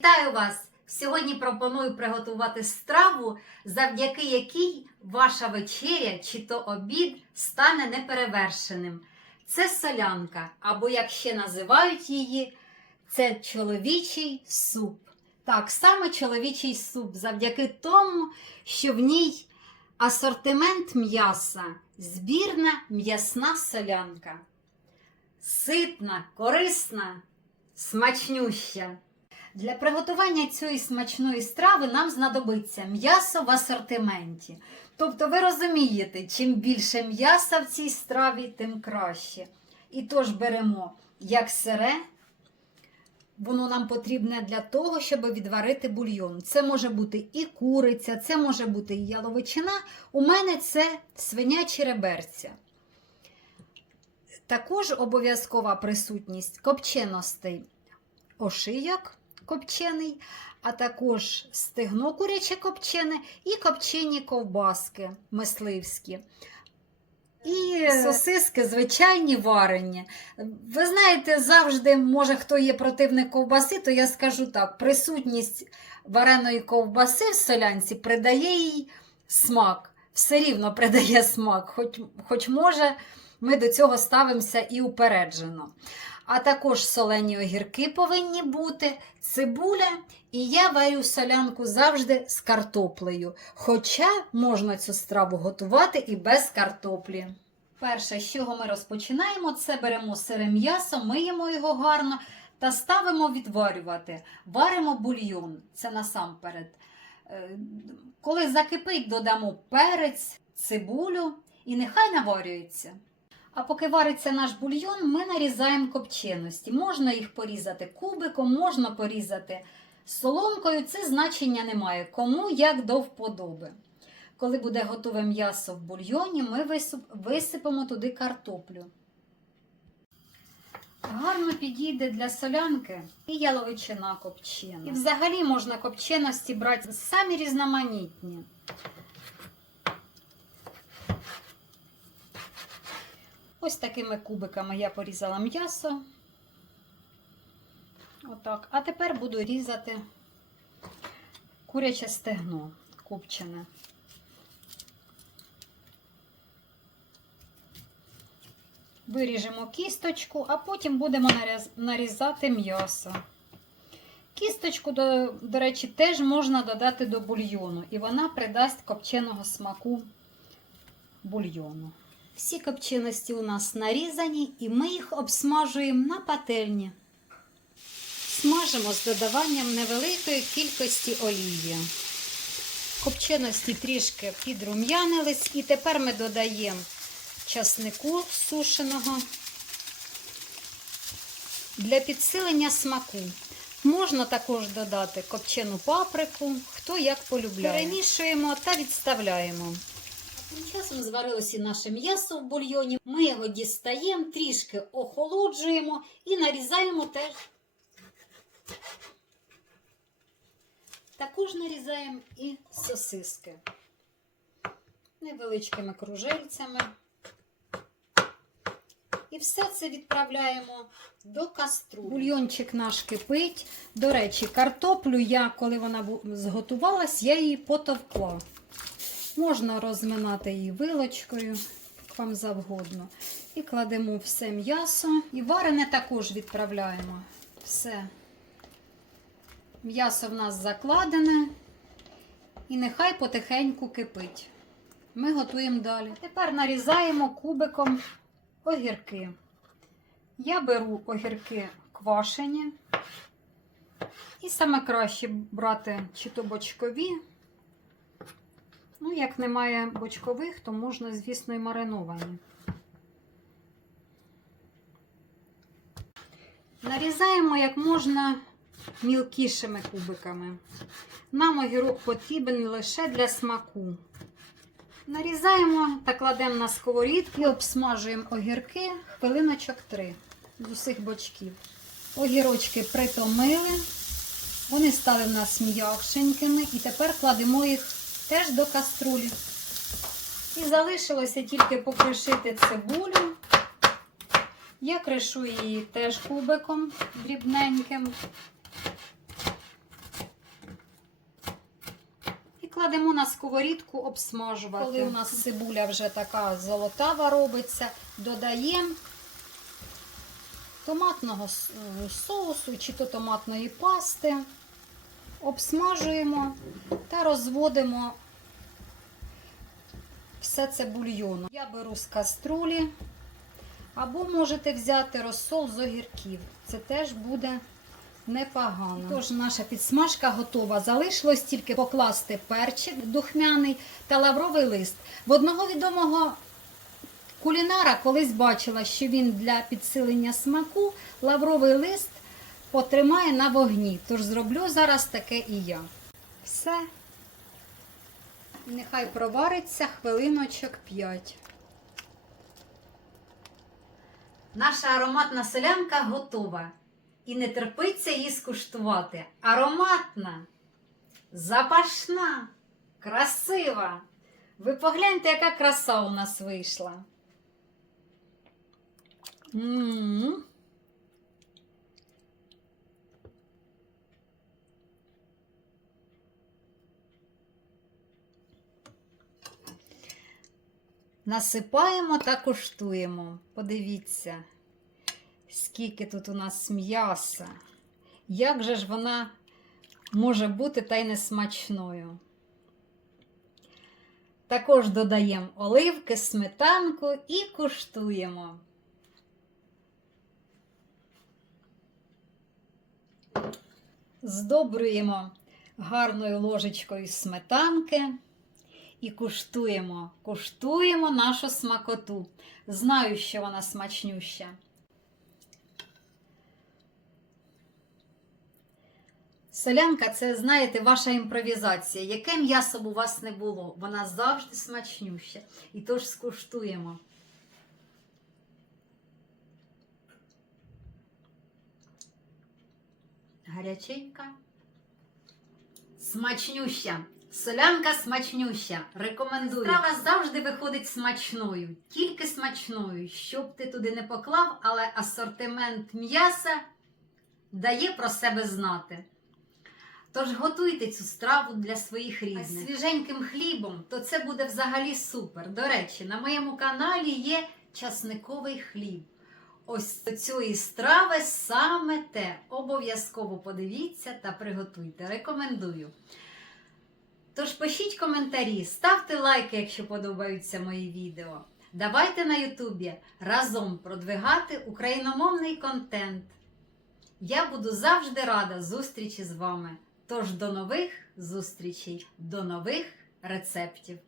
Вітаю вас! Сьогодні пропоную приготувати страву, завдяки якій ваша вечеря чи то обід стане неперевершеним. Це солянка, або як ще називають її, це чоловічий суп. Так, саме чоловічий суп, завдяки тому, що в ній асортимент м'яса, збірна м'ясна солянка. Ситна, корисна, смачнюща. Для приготування цієї смачної страви нам знадобиться м'ясо в асортименті. Тобто, ви розумієте, чим більше м'яса в цій страві, тим краще. І тож беремо як сире, воно нам потрібне для того, щоб відварити бульйон. Це може бути і куриця, це може бути і яловичина. У мене це свинячі реберця. Також обов'язкова присутність копченостей ошийок копчений, а також стегно куряче копчене і копчені ковбаски мисливські. І сосиски звичайні варені. Ви знаєте, завжди, може, хто є противник ковбаси, то я скажу так: присутність вареної ковбаси в солянці придає їй смак. Все рівно придає смак, хоч, хоч може, ми до цього ставимося і упереджено. А також солені огірки повинні бути, цибуля, і я варю солянку завжди з картоплею. Хоча можна цю страву готувати і без картоплі. Перше, з чого ми розпочинаємо, це беремо сире м'ясо, миємо його гарно та ставимо відварювати. Варимо бульйон, це насамперед. Е, Коли закипить, додамо перець, цибулю і нехай наварюється. А поки вариться наш бульйон, ми нарізаємо копченості. Можна їх порізати кубиком, можна порізати соломкою. Це значення немає. Кому як до вподоби. Коли буде готове м'ясо в бульйоні, ми висип- висипемо туди картоплю. Гарно підійде для солянки і яловичина копчена. І взагалі можна копченості брати самі різноманітні. Ось такими кубиками я порізала м'ясо. Отак. А тепер буду різати куряче стегно копчене. Виріжемо кісточку, а потім будемо нарізати м'ясо. Кісточку, до, до речі, теж можна додати до бульйону, і вона придасть копченого смаку бульйону. Всі копченості у нас нарізані, і ми їх обсмажуємо на пательні. Смажимо з додаванням невеликої кількості олії. Копченості трішки підрум'янились, і тепер ми додаємо часнику сушеного для підсилення смаку. Можна також додати копчену паприку, хто як полюбляє. Перемішуємо та відставляємо. Тим часом зварилося наше м'ясо в бульйоні. Ми його дістаємо, трішки охолоджуємо і нарізаємо теж. Також нарізаємо і сосиски невеличкими кружельцями. І все це відправляємо до каструлі. Бульйончик наш кипить. До речі, картоплю я, коли вона зготувалась, я її потовкла. Можна розминати її вилочкою, як вам завгодно. І кладемо все м'ясо. І варене також відправляємо. Все. М'ясо в нас закладене. І нехай потихеньку кипить. Ми готуємо далі. Тепер нарізаємо кубиком огірки. Я беру огірки квашені. І саме краще брати чи то бочкові. Ну, як немає бочкових, то можна, звісно, і мариновані. Нарізаємо як можна мілкішими кубиками. Нам огірок потрібен лише для смаку. Нарізаємо та кладемо на сковорідку і обсмажуємо огірки хвилиночок 3 з усіх бочків. Огірочки притомили, вони стали в нас м'якшенькими, і тепер кладемо їх теж до каструлі. І залишилося тільки покришити цибулю. Я кришу її теж кубиком дрібненьким. І кладемо на сковорідку обсмажувати. Коли у нас цибуля вже така золотава робиться, додаємо томатного е, соусу чи то томатної пасти обсмажуємо та розводимо все це бульйоном. Я беру з каструлі, або можете взяти розсол з огірків. Це теж буде непогано. Тож наша підсмажка готова. Залишилось тільки покласти перчик духмяний та лавровий лист. В одного відомого кулінара колись бачила, що він для підсилення смаку лавровий лист потримає на вогні. Тож зроблю зараз таке і я. Все. Нехай провариться хвилиночок 5. Наша ароматна солянка готова. І не терпиться її скуштувати. Ароматна, запашна, красива. Ви погляньте, яка краса у нас вийшла. М-м. Насипаємо та куштуємо. Подивіться, скільки тут у нас м'яса. Як же ж вона може бути та й не смачною? Також додаємо оливки, сметанку і куштуємо. Здобрюємо гарною ложечкою сметанки і куштуємо, куштуємо нашу смакоту. Знаю, що вона смачнюща. Солянка це, знаєте, ваша імпровізація. Яке м'ясо б у вас не було, вона завжди смачнюща. І тож скуштуємо. Гаряченька. Смачнюща. Солянка смачнюща. Рекомендую. Страва завжди виходить смачною, тільки смачною. Щоб ти туди не поклав, але асортимент м'яса дає про себе знати. Тож готуйте цю страву для своїх рідних. А з свіженьким хлібом, то це буде взагалі супер. До речі, на моєму каналі є часниковий хліб. Ось до цієї страви саме те. Обов'язково подивіться та приготуйте. Рекомендую. Тож пишіть коментарі, ставте лайки, якщо подобаються мої відео. Давайте на Ютубі разом продвигати україномовний контент. Я буду завжди рада зустрічі з вами. Тож до нових зустрічей, до нових рецептів.